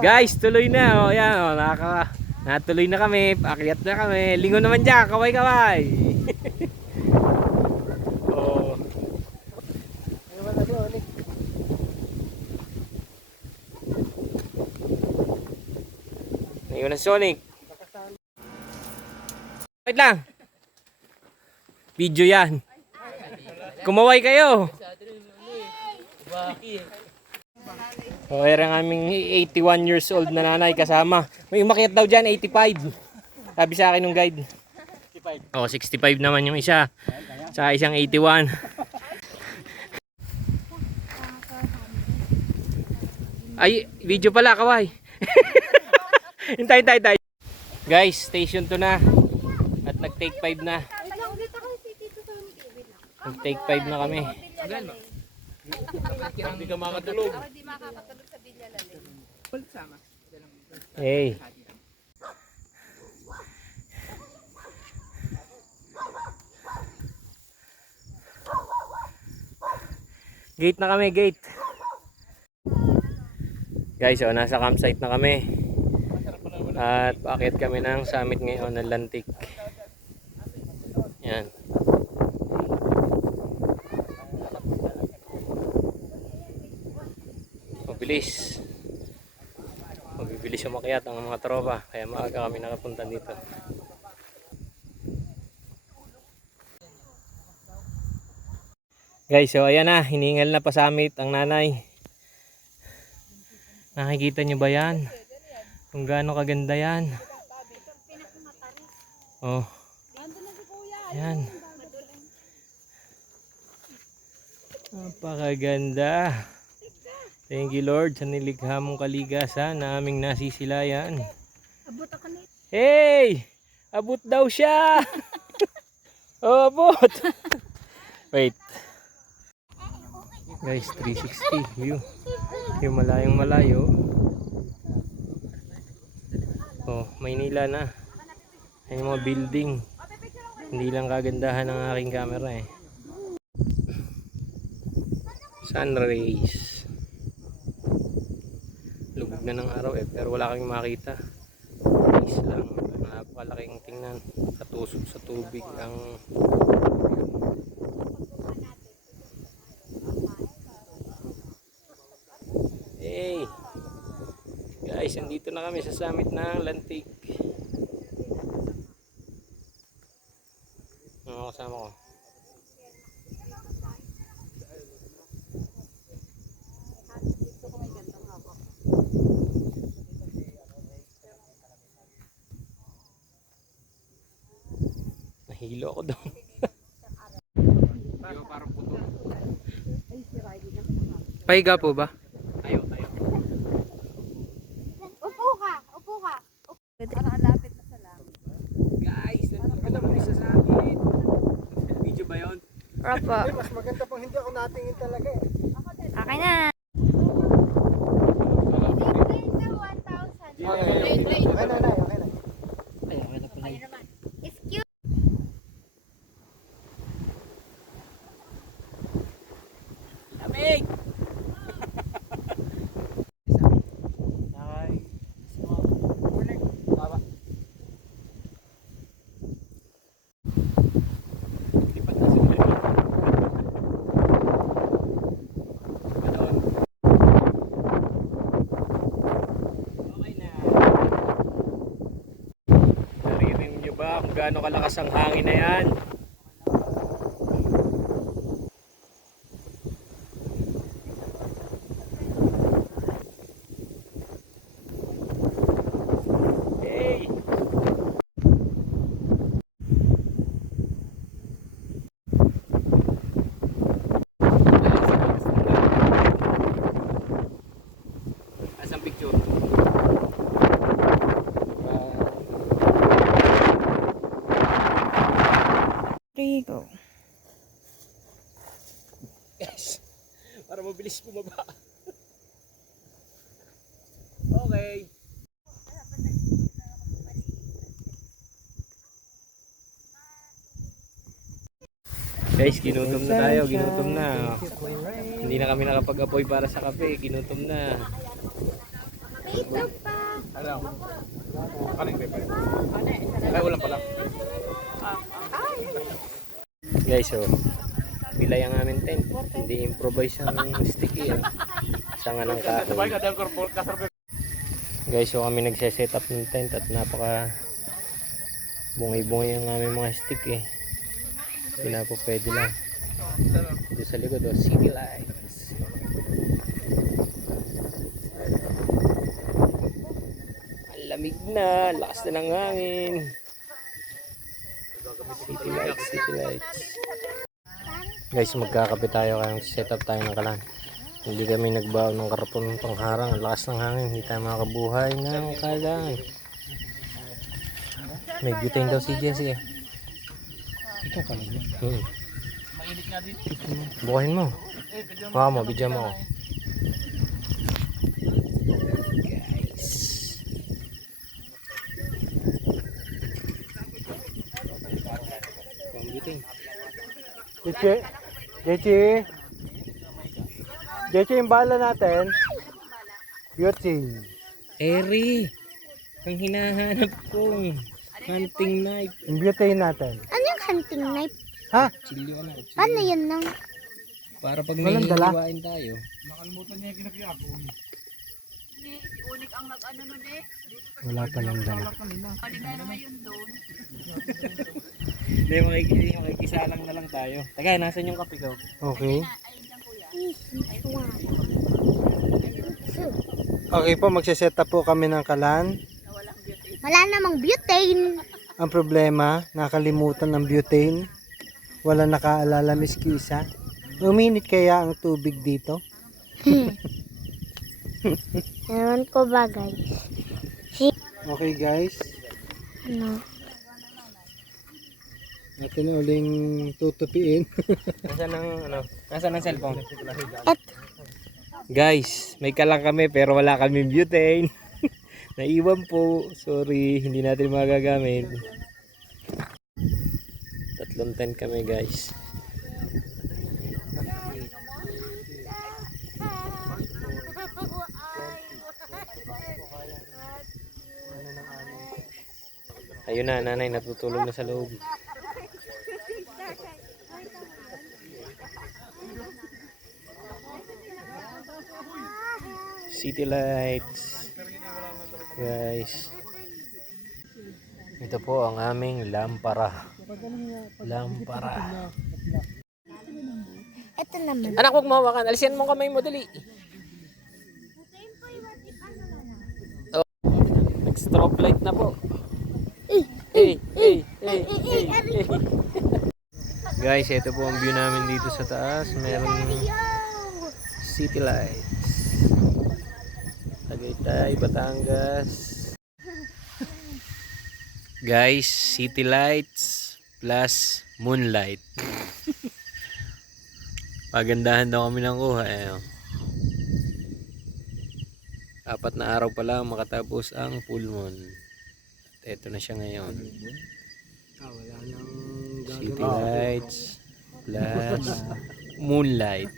Guys, tuloy na. O, yan. O, natuloy na kami. Paakyat na kami. Lingon naman dyan. Kaway-kaway. Oh. Ngayon na Sonic. Wait lang. Video yan. Kumaway kayo. So, ang aming 81 years old na nanay kasama. May umakyat daw dyan, 85. Sabi sa akin ng guide. 65. Oh, 65 naman yung isa. Sa isang 81. Ay, video pala, kaway. Hintay. Guys, station 2 na. At nag-take 5 na. Nag-take 5 na kami. Hindi ka makatulog. Hindi makakatulog sa Villa Lalim. Hey. Gate na kami, gate. Guys, oh, nasa campsite na kami. At paakyat kami ng summit ngayon ng Lantik. Yan. Mabibilis umakyat ang mga tropa, kaya maaga kami nakapunta dito. Guys, so ayan na, hiningal na pa summit ang nanay. Nakikita nyo ba yan? Kung gaano kaganda yan. Oh. Yan. Napakaganda. Thank you Lord sa nilikha mong kaligasan na aming nasisilayan. Abot ako nito. Hey! Abot daw siya! Oh, abot! Wait. Guys, 360 view. Yung malayong malayo. Oh, Maynila na. Yan yung mga building. Hindi lang kagandahan ng aking camera eh. Sun rays. Lubog na ng araw eh, pero wala kang makita. Rays lang. Napakalaking tingnan. Katusok sa tubig ang hey guys, andito na kami sa summit ng Lantik. Ano kasama ko? Nahilo ako doon. Pahiga po ba? Tayo. Upo ka. Para lapit na sa langit. Guys, nandito na kami sa summit. Video ba yun? Rapo. Mas maganda pang hindi ako natingin talaga eh. Okay na. Okay na. Excuse. Lamig! Kung gaano kalakas ang hangin na yan. Hey! Asang picture? Go. Yes. Para mabilis bumaba. Okay. Guys, ginutom na tayo, ginutom na. Hindi na kami nakapag-apoy para sa kape, ginutom na. Ito pa. Alam. Kaling pepe. Ay, ulam pala. Guys, so pilay ang aming tent. Hindi improvise ang sticky. Sanga ng kahoy. Guys, so kami nagse-set up ng tent at napaka bungay-bungay ang aming mga stick eh. Hindi na po pwede lang. Dito sa likod, city lights. Ang lamig na, lakas na ng hangin. City lights, city lights. Guys, magkakape tayo kaya set up tayo ng kalan. Hindi kami nagbaon ng karapon pangharang. Ang lakas ng hangin, hindi tayo makabuhay ng kalan. May butane daw si Jesse eh. Ito pala yun. Mainit nga din. Bukahin mo. Baka mo, bidyan mo ako. Guys. Ang butane. Jeche, yung bala natin. Butane. Eri. Ang hinahanap kong hunting knife. Yung butane natin. Ano yung hunting knife? Ha? Chilyo ka na. Paano yan nang? Para pag may Walang dala. hihiwain tayo. Wala pa lang dala. Hindi, makikisalang na lang tayo. Tagay, nasan yung kape ko? Okay. Okay po, magsiset up po kami ng kalan. Wala namang butane. Ang problema, nakalimutan ng butane. Wala nakaalala, Miss Kisa. Uminit kaya ang tubig dito? Ewan ko ba guys? Okay guys, Ano? natin na uling tutupiin. Nasaan ang cellphone? Et, Guys, may kalang kami pero wala kaming butane. Naiwan po. Sorry, hindi natin magagamit. 3 tent kami guys. Ayun na, nanay natutulog na sa loob. City lights. Guys. Ito po ang aming lampara. Lampara. ito naman. Anak, huwag mo hawakan. Alisin mo kamay mo, dali. Oh. Nag-strobe light na po. Guys, ito po ang view namin dito sa taas. Meron city lights. Tagaytay, Batangas. Guys, city lights plus moonlight. Pagandahan daw kami ng kuha. Eh. 4 na araw pa lang makatapos ang full moon. At eto na siya ngayon. Wala nang City lights plus moonlight.